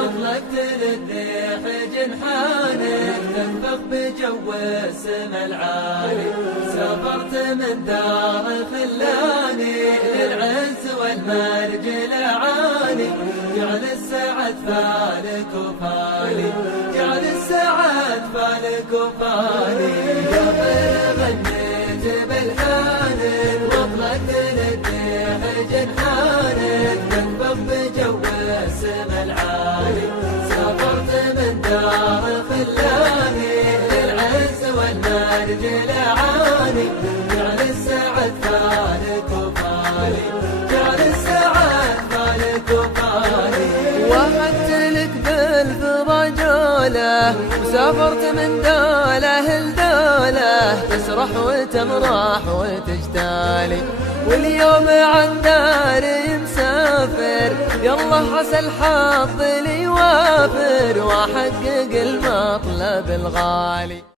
واطلقت للريح جنحانك تنفخ بجو السما العالي. سافرت من دار خلاني للعز والمرج العالي. جعل السعد فالك وفالي، جعل السعد فالك وفالي. يا غنيت بالحانك واطلقت للريح جنحانك تنفخ بجو السما العالي. سافرت من دار خلاني للعز والمرج العالي. جعل السعد فالك وفالي، جعل السعد فالك وفالي. وهبت لك بالفضا جوله وسافرت من دوله لدوله تسرح وتمرح وتجتالي. واليوم عن داري مسافر يلا عسى الحظ لي وافر واحقق المطلب الغالي.